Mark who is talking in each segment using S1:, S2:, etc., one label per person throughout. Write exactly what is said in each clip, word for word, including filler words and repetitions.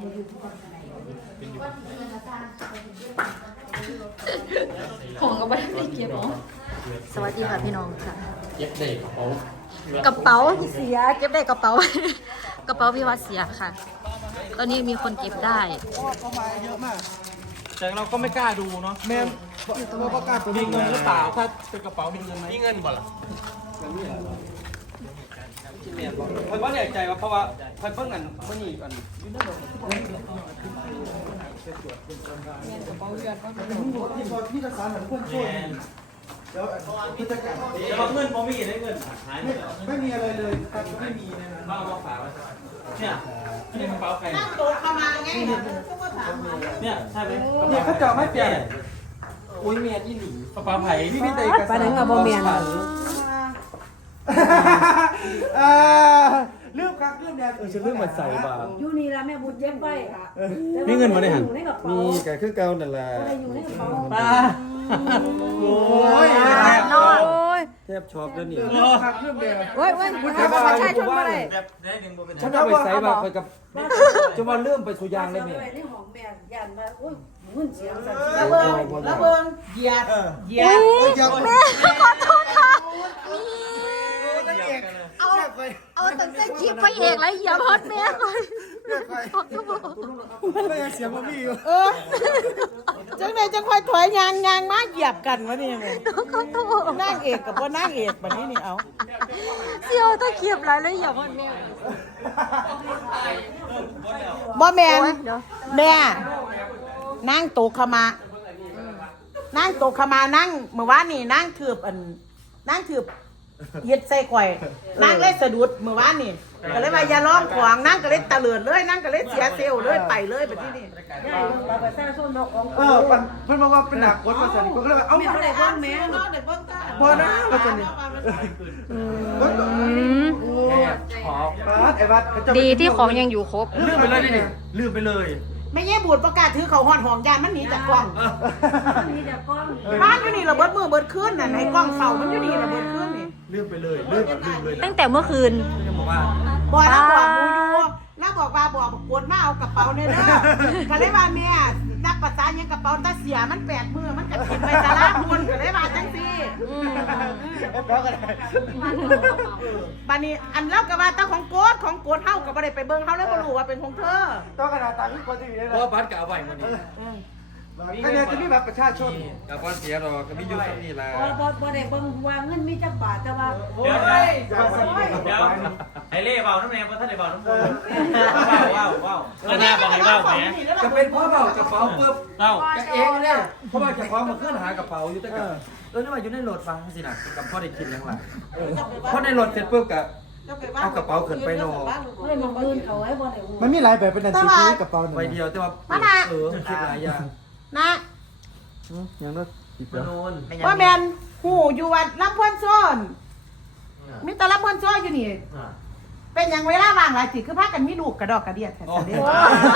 S1: ของก็ไม่ได้เก็บหรอสวัสดีค่ะพี่น้องค่ะ
S2: เก็บเด็กกระเป๋าก
S1: ระเป๋าเสียเก็บได้กระเป๋ากระเป๋าพี่วัดเสียค่ะ ตอนนี้มีคนเก็บได้
S3: เข้ามาเยอะมาก
S2: แต่เราก็ไม่กล้าดูเนาะ
S3: แม่เราก็กล้าตัว
S2: มีเงินหรือเปล่าถ้าเป็นกระเป๋ามีเงินไหมมีเงินบ่ล่ะ
S3: เพราะว่าเนี่ยใจว่าเพราะว่าเพิ่นเพิ่งกันเมื่อนี้กันพี่จะสารเหมือนเพื่อนช่วยแล้วพี่จะกัน
S2: เขาเงินพอมีได้เงิน
S3: ไม่มีอะไรเลยครับไม่มีนะ
S2: บ้าบ้าฝาเนี่ยนี่กระเป๋าใคร
S4: นั่งโต๊ะเข้ามาไง
S2: เนี่ยใช่ไหม
S3: เนี่ยเขาเจาะไม่เปลี่ยนอุ้ยเมียที่หนี
S2: กระเป๋าไผ่
S3: พี่พี่เตยกับ
S1: ปานึงกับโบเมียน
S3: เรื่องคักเรื่องแดงเออฉัน
S2: เรื่องมันใส่บ่า
S4: อยู่นี่ละแม่บุญเย็บไว้ค่ะ
S2: มีเงินมาได้หัน
S3: มีกับเครื่องเกานั่นแหละ
S4: อยู่ในกระเป๋า
S2: ป้า
S3: โอ้ย
S1: นอน
S3: แทบช็อกแล้วนี่เรื่องคักเรื่องแดง
S1: โอ้ยโอ้ยคุณทำประชาชนมาเลย
S3: ฉันเอาไปใส่บ่าไปกับจะมาเริ่มไปสุยางเลยแม่
S4: ในห้องแม่ยันว่าโอ้ยเงินเสียสั่นระเบิดระเบิดเหยียบเหยียบ
S1: แม่ขอโทษค่ะเอา
S3: ไป
S1: เอาตั้งแต่คลิปพระเอกแล้วอย่าพอดแม่เลย
S3: ไม่ยังเสียงมันมีอยู่
S4: เออจังไหนจังค่อยถอยยางยางมาเหยียบกันวะนี่ยังไงนางเอกกับพ่อนางเอกแบบนี้นี่เอา
S1: เสียวถ้าคลิปแล้วแล้วอย่าพอดแม่
S4: บ่แมนแม่นั่งโตขมานั่งโตขมานั่งเมื่อวานนี่นั่งถืบอันนั่งถืบเย็ดใส่ข่อยนั่งเลยสะดุดเมื่อวานนี่ก็เลยว่าอย่าร้องขวางนั่งก็เลยตะเลิดเลยนั่งก็เลยเสียเซลล์เลยไปเลยแบบนี้นี่
S3: เออเพิ่นบอกว่าเป็นหนักกดมาสั่นก็เลยเอา
S4: ไม่ได้เบิ่งแม่เนาะได้เบิ่งตา
S3: บ่นะว่าซั่นนี่โอ้ขอปาดไอ้วัด
S1: ดีที่ของยังอยู่ครบ
S3: ลืมไปเลยนี่ลืมไปเลย
S4: ไม่แย่บูดประกาศถือเขาหอดหองยานมันหนีจากกล้องมันหนีจากกล้องบ้านอยู่นี่ระเบิดมือเบิดขึ้นน่ะในกล้องเสามันอยู่นี่ระเบิดขึ้นนี่
S3: ลืมไปเลยลืมลืมเลย
S1: ตั้งแต่เมื่อคืน
S3: บอกว่า
S4: บอยแล้วบอกมูยูแล้วบอกว่าบอกกวนมาเอากระเป๋าเนี่ยเด้อก็เลยว่าแม่นับภาษายังกระเป๋าตาเสียมันแปดมือมันกระถิ่นไปตลาดคนก็เลยว่าจังซี่บัดนี้อันเล่ากับว่าตาของโกดของโกดเฮาก็บ่ได้ไปเบิ่งเฮาเลยบ่รู้ว่าเป็นของเธอ
S3: ต้องกระดาษตาที่คนที่อยู่ในนั้น
S2: เพราะบัตรกะเอาไว้มื้อนี้
S3: ก็เนี่ยจะมีแบบประชาชน
S2: กับบ่เสียดอกก็มีอยู่ซั่นนี่ล่ะ
S4: บ่บ่บ่ได้เบิ่งว่าเงินมีจักบาทแต่ว่า
S2: เดี๋ยวเดี๋ยวให้เล่เบาน้ำแม่บ่ทันได้เบาน้ำว้าวว้าวก็น่าบ่ให้เบาแหม
S3: จะเป็นเพราะเบากระเป๋าปึ๊บเอ้าจะเองเนี่ยเพราะว่าจะคว้ามาขึ้นหากระเป๋าอยู่แต่กับเออนี่ว่าอยู่ในรถฟังสินะกับพ่อได้คิดยังไงเพราะในรถเสร็จปุ๊บกับเอากระเป๋าขึ้นไปนอนมันมีหลายแบบเป็นอันซีพีกระเป๋าใบเดียวแต่ว่าเออคิดหลายอย่าง
S4: นะ
S3: อย่างนั้น
S4: ว่าแมนหูอยู่วัดลำพวนซ้อนมีแต่ลำพวนซ้อนอยู่นี่เป็นอย่างเวลาว่างหลายสิคือพากันมีลูกกระดอกกระเดียดแท้ๆเด้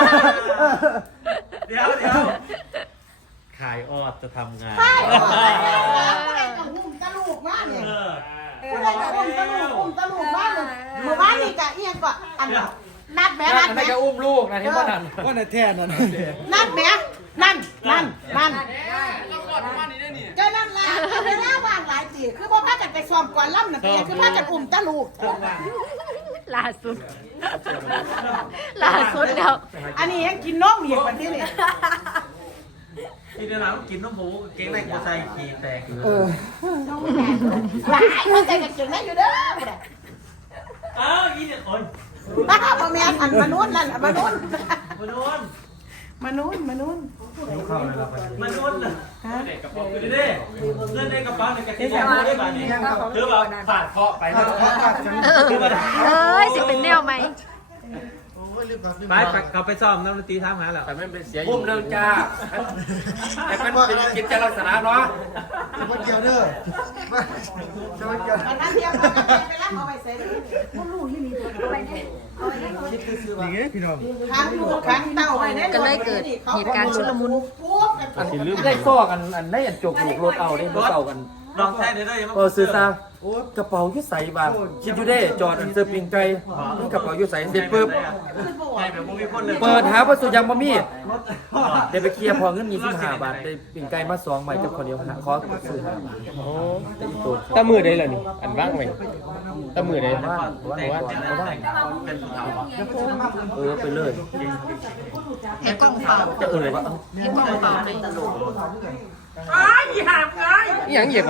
S2: เดี๋ยวเดี๋ยวขายออดจะทำงาน
S4: ใช่ผู้ใดกับหุ่มตะลูกมากเนี่ยผู้ใดกับหุ่มตะลูกหุ่มตะลูกมากเลยเมื่อวานนี่กะเอียงก็อันนัดแม่นัดแม่
S2: ก็อุ้มลูกนะที่ว่านั่น
S3: ว่าในแท้นั่น
S4: นัดแม่นั่นนั่นนั่นก็นั่นแหละเวลาว่างหลายสิคือพอพากันไปซ้อมก่อนล่ำน่ะคือพากันอุ้มตะลูก
S1: ล่าสุดล่าสุดแล้ว
S4: อันนี้ยังกินนมอีกวันนี้นี่
S2: ที่เดี๋ยวเรากินน้ำหมูเก่งแรกกูใส่ขี้แตก
S3: เออ
S4: น้องแม่หลายเขาใจกันเก่งได้อยู่เด้อ
S2: อ้าวยี่เนี่ยคน
S4: บ้าพ่อแม่อันมนุษย์นั่นมนุษย์
S2: มนุษย์
S4: มนุษย์มนุษย์
S2: มนุษย์น่ะเด็กกระเป๋าคือดิเงินในกระเป๋าในกระติกยาได้บ้างนี่คือแบบฝาดเคาะไปแล้ว
S1: เอ้ยสิเป็นแนวไหม
S2: ไปเขาไปซ้อมน้ำดนตรีทำงานแล้วแต่ไม่เป็นเสียอยู่พุ่มเรื่องจ้าแต่เป็นกิจลักษณะเนาะ
S3: จะมาเกี่ยวเด้อจะมาเกี่ยว
S4: มันนั่นเดียวกันไปแล้วเอาไปเสร็จพวกลูกยี่นี่เอาไปเนี่ยเอาไปเนี่ย
S3: นี่ไงพี่น้อง
S4: ค้างลูกค้างเต่าไปเนี่ย
S1: ก็เลยเกิดเหตุการณ์ชุลมุน
S3: อันที่ลืมได้ซ้อกันอันได้อันจกลูกรถเอาได้รถเต่ากัน
S2: ลองใช้ได้ได้ยัง
S3: เออซื้อซะโอ้กระเป๋าอยู่ใส่บางคิดอยู่ได้จอดอันเสื้อปิงไก่นี่กระเป๋าอยู่ใส่เสร็จปุ๊บ
S2: ใช่แบบพวกมีคนเลย
S3: เปิดหาวัสดุยังบ่มีได้ไปเคลียร์พอเงินยี่สิบห้าบาทได้ปิ่งไก่มาสองใหม่กับคนเดียวหาขอซื้อห้าบาทโอ้ได้อีกตัว
S5: ตามือได้เลยนี่อันว่างไหมตามือได้
S3: ว่างว่างว่างเออไปเลย
S1: เห็นกล่องเปล่า
S3: จะเออเลยวะ
S1: เห็นกล่องเปล่าเลย
S5: อีหยังเหยียบมัน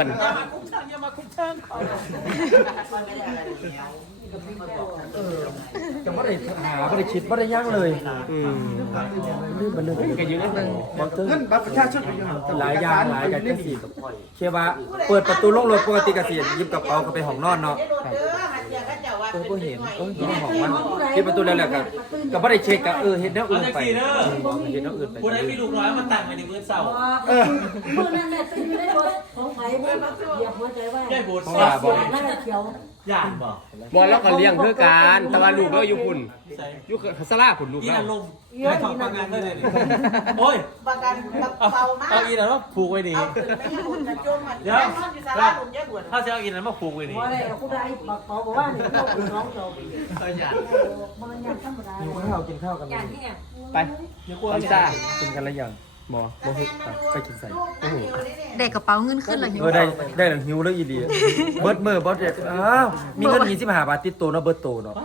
S3: จะไม่ได้หาไม่ได้คิดไม่ได้ย่างเลย
S5: อืม
S3: ลืมมันเลย
S5: ก็อยู่นั่น
S3: บางเรื่องบัตรประชาชนหลายอย่างหลายอย่างกันสิเชื่อว่าเปิดประตูลงรถปกติกระเสียยิบกระเป๋าก็ไปห้องนอนเนาะเออก็เห็นเออเห็นห้องมันที่ประตูแล้วแหละก็ก็ไม่ได้เช็คก็เออเห็นแนวอื่นไปเห็นแนวอื่นไป
S2: ผู้ใดมีลูกน้อยมาตั้งไว้ในมื้อเช้า
S3: เออ
S6: เมื่อนั้นแหละตื่นอยู่ในรถของไผ่เมื่อเหยียบหัวใจว่า
S2: ได้โบสถ์
S3: เพราะว่าบอก
S6: นั่นเขียว
S2: ย่านบ่
S5: บอลแล้วก็เลี้ยงเพื่อการแต่ว่าลูกเราอยู่พุ่นอยู่สลาพุ่นลูก
S2: อี
S5: เรา
S2: นั่นลงไม่ถอดประกันได้เลยนี่โอ้ย
S4: ประกันเบามาก
S2: เอาอีนั่นมาผูกไว้นี่
S4: เอาขึ้นไม่ให้หุ่นกระโจมมา
S2: เดี๋ยว
S4: นอนอยู่ศาลาหุ่นเยอะกว่า
S2: ถ้าจะเอาอีนั่นมาผูกไว้นี่
S6: ว่าอะไรกูได้บักเปาบอกว่าเนี่ยเราเป็นน้องเรา
S2: เอออย่า
S6: มันยังธรรมดา
S3: หิวข้าวกินข้าวกัน
S6: อย่างที่เนี่ย
S5: ไปไปจ้า
S3: กินกันแล้วยังหมอบ่ฮึไปกินใส่
S1: ได้กระเป๋าเงินขึ้นแล้วอยู่
S3: เออได้ได้หลังหิวแล้วอีดีเบิร์ดมือเบิร์ดเด็ดอ้าวมีเงินยี่สิบห้าบาทติดตัวเนาะเบิร์ดโตเนาะ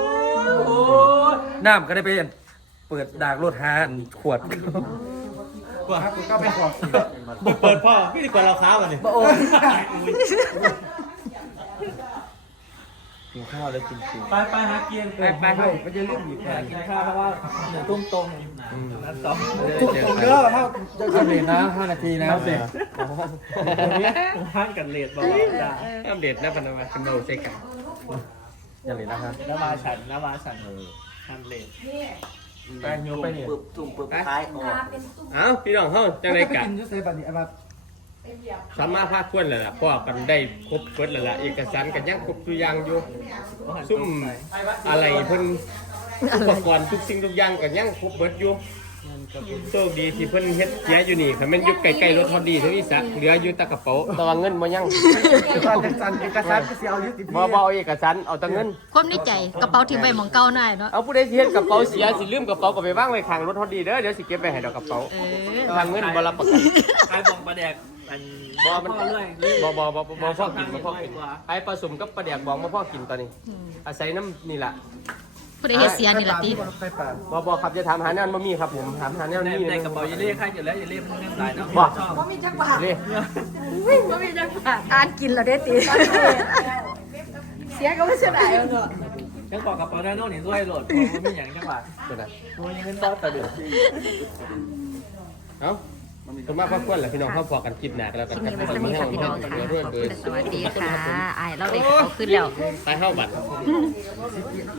S3: น้ำก็ได้ไปเปิดดากรถหาขวด
S2: ว่าก็ไปขอเปิดพ่อพี่ดีกว่าเราค้าวันนี้
S3: โอ้กินข้าวแล้วกินกิน
S2: ไปไปหาเกียง
S5: ไปไปไป
S3: ไม่จะลืมอีกแค่
S2: กินข้าวเพราะว่าเหนือตุ้มตรงนัดสอง
S3: ทุกคนเด้อถ้าจะจะเลนนะห้านาทีนะเสร็จ
S2: ห้างกันเลดบอกจ้า
S5: อัปเดตนะพันธะเป็นโมเสกัน
S3: อย่าเลนนะครับ
S2: น้ำมาฉันน้ำมาฉันห้างเลด
S3: ไปหิวไปเนี่ย
S5: เอ้าพี่น้องเฮาจังได๋กะ
S3: กินจะใส่บัตรนี่อะไร
S5: สามารถพาควรแล้วล่ะพ่อกันได้ครบเบิดแล้วล่ะเอกสารกันยังครบทุกอย่างอยู่ซุ่มอะไรเพิ่นอุปกรณ์ทุกสิ่งทุกอย่างกันยังครบเบิดอยู่โชคดีที่เพิ่นเฮ็ดเสียอยู่นี่คันแม่นอยู่ใกล้ๆรถพอดีเท่าอีสักเหลืออยู่แต่กระเป๋าแต่ว่าเงินบ่ยัง
S3: ตอนเป็นสันเอกสารก็เสียเอายึดติด
S5: บ่บ่เอาเอกสารเอาแต่เงิน
S1: ความในใจกระเป๋าทิ้งไว้หมองเก่าหน่อยเนาะ
S5: เอาผู้ใดสิเฮ็ดกระเป๋าเสียสิลืมกระเป๋าก็ไปวางไว้ข้างรถพอดีเด้อเดี๋ยวสิเก็บไว้ให้ดอกกระเป๋า
S1: เออ
S5: ทางเงินบ่รับประกัน
S2: ใครบอกประแดกมัน
S5: บ่มัน
S2: เรื่อย
S5: บ่บ่บ่บ่พ่อกินบ่พ่อกินไอ้ผสมกับปลาแดกบองบ่พ่อกินตอนนี้ อาศัยน้ำนี่ล่ะ
S1: ผู้ใดเฮ็ดเสียนี่ล่ะติ
S3: ใส่ปาก
S5: บ่บ่ครับจะถามหาแนวบ่มีครับผมถามหาแนว
S2: ใน
S5: นี้
S2: ในกระเป๋าอย่าเรียกใครอยู่แล้วอย่าเรียกมันเงินหลายเนาะ
S5: บ่
S2: ชอบ
S6: ว่ามีจักบาท
S5: เลย
S1: บ่มีจังฝากอ่านกินแล้วได้ติเสียก็บ่เสียดายเนาะ
S2: ยังบอกกระเป๋าด้านโน้นนี่ด้วยโหลดมันไม่อย่างจังหวะ
S5: เป็นไร
S2: มันยังเงินต้อนแต่เดือด
S5: เอ้าสมมาพักควรแหละพี่น้องเข้าพอกันคลิปหน้ากันแล้ว
S1: ค
S5: กัน
S1: ลิปนี้ไว้สำหรับพี่น้อง
S5: เดี๋ยวด้วยเบอร์
S1: สวัสดีค่ะอ้ายเราได้กระเป๋าขึ้นแล้ว
S5: ไปเข้าบัตร